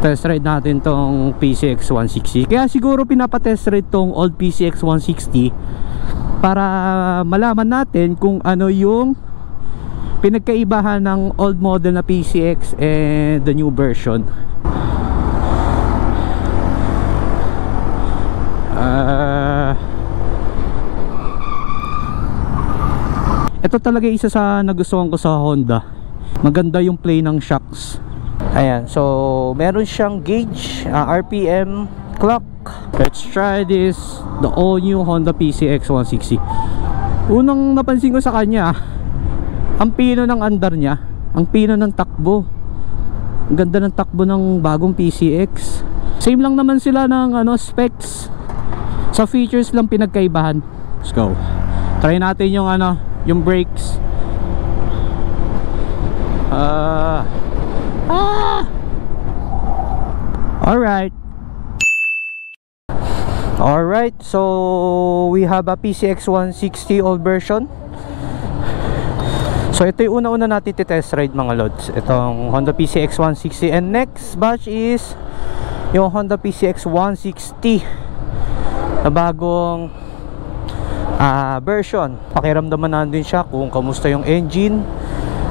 test ride natin tong PCX 160. Kaya siguro pinapatest ride tong old PCX 160 para malaman natin kung ano yung pinagkaibahan ng old model na PCX and the new version. Ito talaga isa sa nagustuhan ko sa Honda. Maganda yung play ng shocks. Ayan, so meron siyang gauge, RPM, clock. Let's try this, the all new Honda PCX 160. Unang napansin ko sa kanya, ang pino ng andar niya, ang pino ng takbo. Ang ganda ng takbo ng bagong PCX. Same lang naman sila ng specs. Sa features lang pinagkaibahan. Let's go. Try natin yung yung brakes. Alright, so we have a PCX 160 old version. So ito yung una-una natin test ride mga lods, itong Honda PCX 160. And next batch is yung Honda PCX 160 na bagong version. Pakiramdaman natin siya kung kamusta yung engine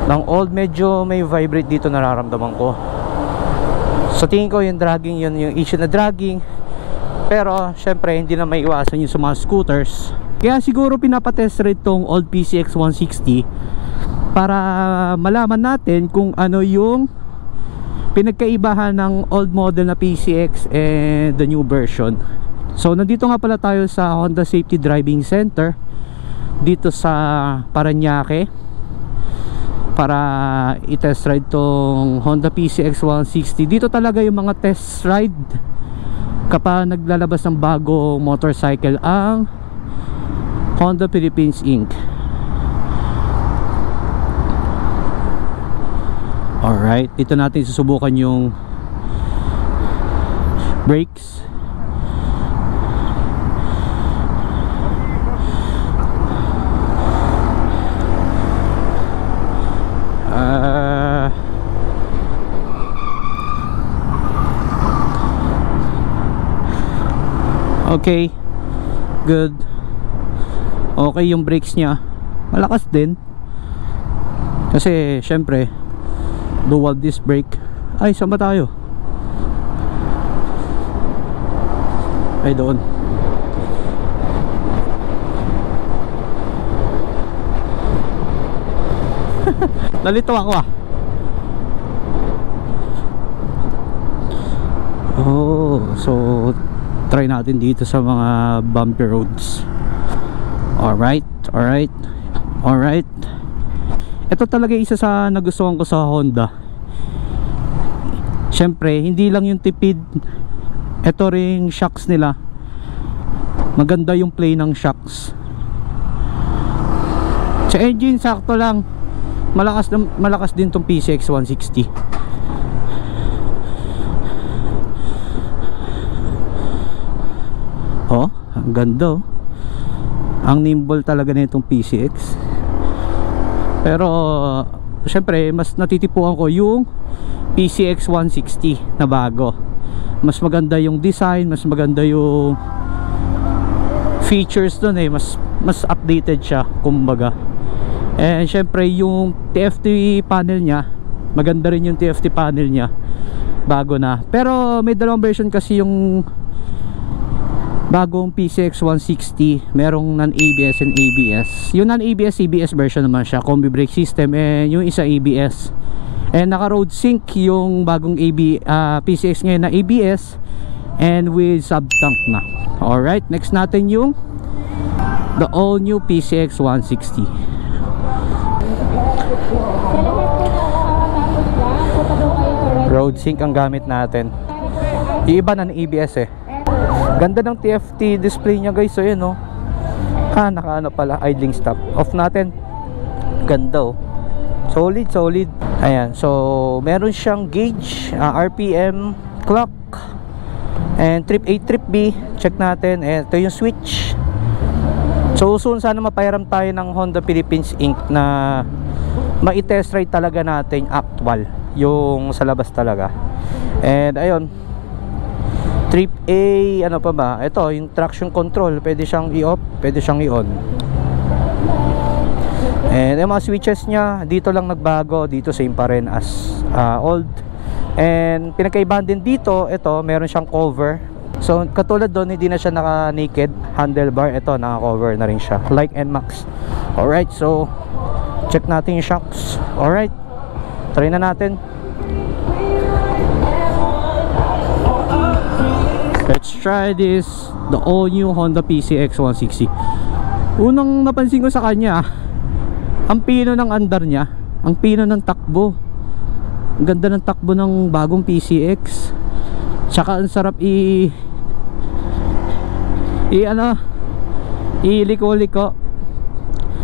ng old. Medyo may vibrate dito nararamdaman ko. So tingin ko yung dragging, yun yung issue na dragging. Pero syempre hindi na may iwasan yung sa mga scooters. Kaya siguro pinapatest ride tong old PCX 160 para malaman natin kung ano yung pinagkaibahan ng old model na PCX and the new version. So nandito nga pala tayo sa Honda Safety Driving Center dito sa Parañaque para i-test ride tong Honda PCX 160. Dito talaga yung mga test ride kapag naglalabas ng bagong motorcycle ang Honda Philippines Inc. Alright, dito natin susubukan yung brakes. Okay, good. Okay yung brakes niya. Malakas din kasi syempre dual disc brake. Ay, saan ba tayo? Ay, doon. Nalito ako Oh, so try natin dito sa mga bumpy roads. Alright. Ito talaga isa sa nagustuhan ko sa Honda. Syempre hindi lang yung tipid, ito ring shocks nila. Maganda yung play ng shocks. Sa engine sakto lang. Malakas din tong PCX 160. Oh, ang ganda. Ang nimble talaga nitong PCX. Pero syempre mas natitipuan ko yung PCX 160 na bago. Mas maganda yung design, mas maganda yung features doon mas updated siya kumbaga. And syempre yung TFT panel niya, maganda rin yung TFT panel niya, bago na. Pero may dalawang version kasi yung bagong PCX 160, merong non-ABS and ABS. Yung non-ABS, ABS version naman siya, combi brake system, and yung isa ABS. And naka road sync yung bagong PCX ngayon na ABS and with sub tank na. Alright, next natin yung the all new PCX 160. Road sync ang gamit natin. Yung iba na ng ABS Ganda ng TFT display niya guys. So yun naka pala, idling stop. Off natin. Ganda solid. Ayan, so meron siyang gauge, RPM, clock, and trip A, trip B. Check natin. Ito yung switch. So soon sana mapairam tayo ng Honda Philippines Inc. na mai-test ride talaga natin actual, yung sa labas talaga. And ayun, Trip A, ano pa ba? Ito, yung traction control, pwede siyang i-off, pwede siyang i-on. And yung mga switches niya, dito lang nagbago, dito same pa rin as old. And pinagkaibahan din dito, ito, meron siyang cover. So katulad doon, hindi na siya naka-naked handlebar, ito, naka-cover na rin siya, like NMAX. Alright, so check natin yung shocks. Alright, try na natin. Let's try this, the all new Honda PCX 160. Unang napansin ko sa kanya, ang pino ng andar niya, ang pino ng takbo. Ang ganda ng takbo ng bagong PCX. Tsaka ang sarap iliko-liko.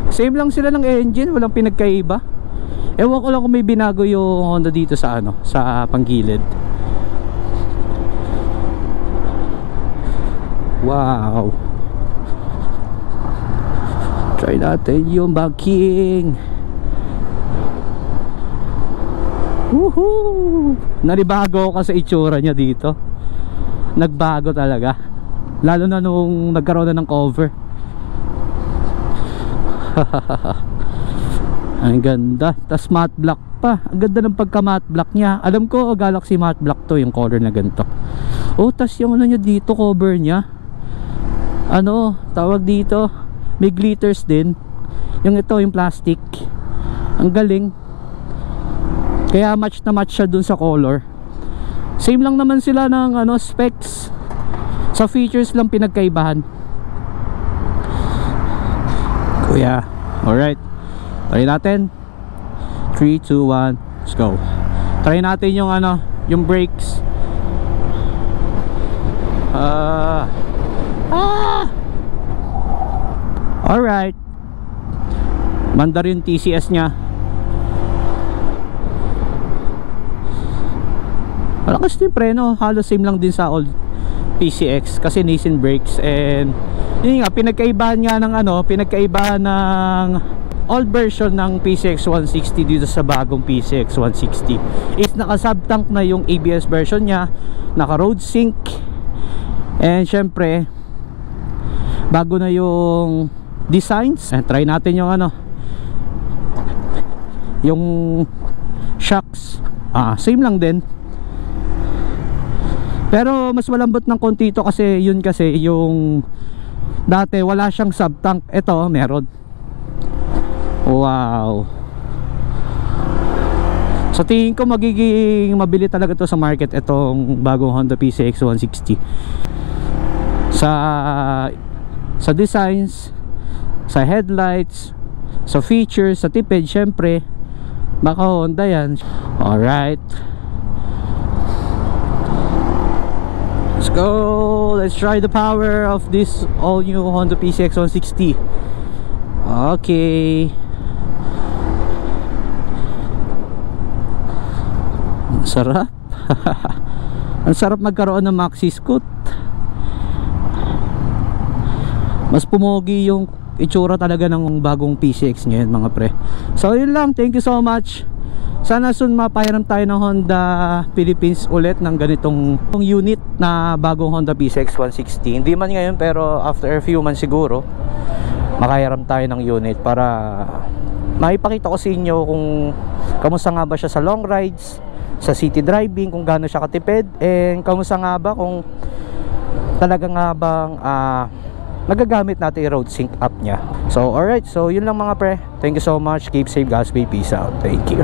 Same lang sila ng engine, walang pinagkaiba. Ewan ko lang kung may binago yung Honda dito sa sa panggilid. Wow. Try natin yung backing. Woohoo! Naribago ako sa itsura niya dito. Nagbago talaga. Lalo na nung nagkaroon na ng cover. Ang ganda. Tas matte black pa. Ang ganda ng pagka matte black niya. Alam ko Galaxy matte black to, yung color na ganito. Oh, tas yung ano niya dito, cover niya, ano tawag dito, may glitters din. Yung ito, yung plastic. Ang galing. Kaya match na match siya dun sa color. Same lang naman sila ng specs. Sa features lang pinagkaibahan. Kuya. Alright, try natin. 3, 2, 1, let's go. Try natin yung yung brakes. Alright. Mandarin TCS nya. Malakas din preno. Halos same lang din sa old PCX kasi Nissin brakes. And yun nga, pinagkaibahan nga ng pinagkaibahan ng old version ng PCX 160 dito sa bagong PCX 160 is naka subtank na yung ABS version nya, naka road sync. And syempre bago na yung designs. Try natin yung yung shocks. Same lang din, pero mas malambot ng konti ito kasi yung dati wala siyang subtank, ito meron. Wow. Sa tingin ko magiging mabili talaga to sa market, itong bagong Honda PCX 160. Sa designs, sa headlights, sa features, sa tipid, syempre baka Honda yan. Alright, let's go. Let's try the power of this all new Honda PCX 160. Okay. Ang sarap. Ang sarap magkaroon ng maxi scoot. Mas pumogi yung itsura talaga ng bagong PCX ngayon mga pre. So yun lang, thank you so much. Sana soon mapahiram tayo ng Honda Philippines ulit ng ganitong unit na bagong Honda PCX 160. Hindi man ngayon, pero after a few months siguro makahiram tayo ng unit para maipakita ko sa inyo kung kamusta nga ba siya sa long rides, sa city driving, kung gaano siya katipid, and kamusta nga ba kung talaga nga bang nagagamit natin yung road sync app nya. So alright, so yun lang mga pre. Thank you so much. Keep safe, Godspeed, peace out. Thank you.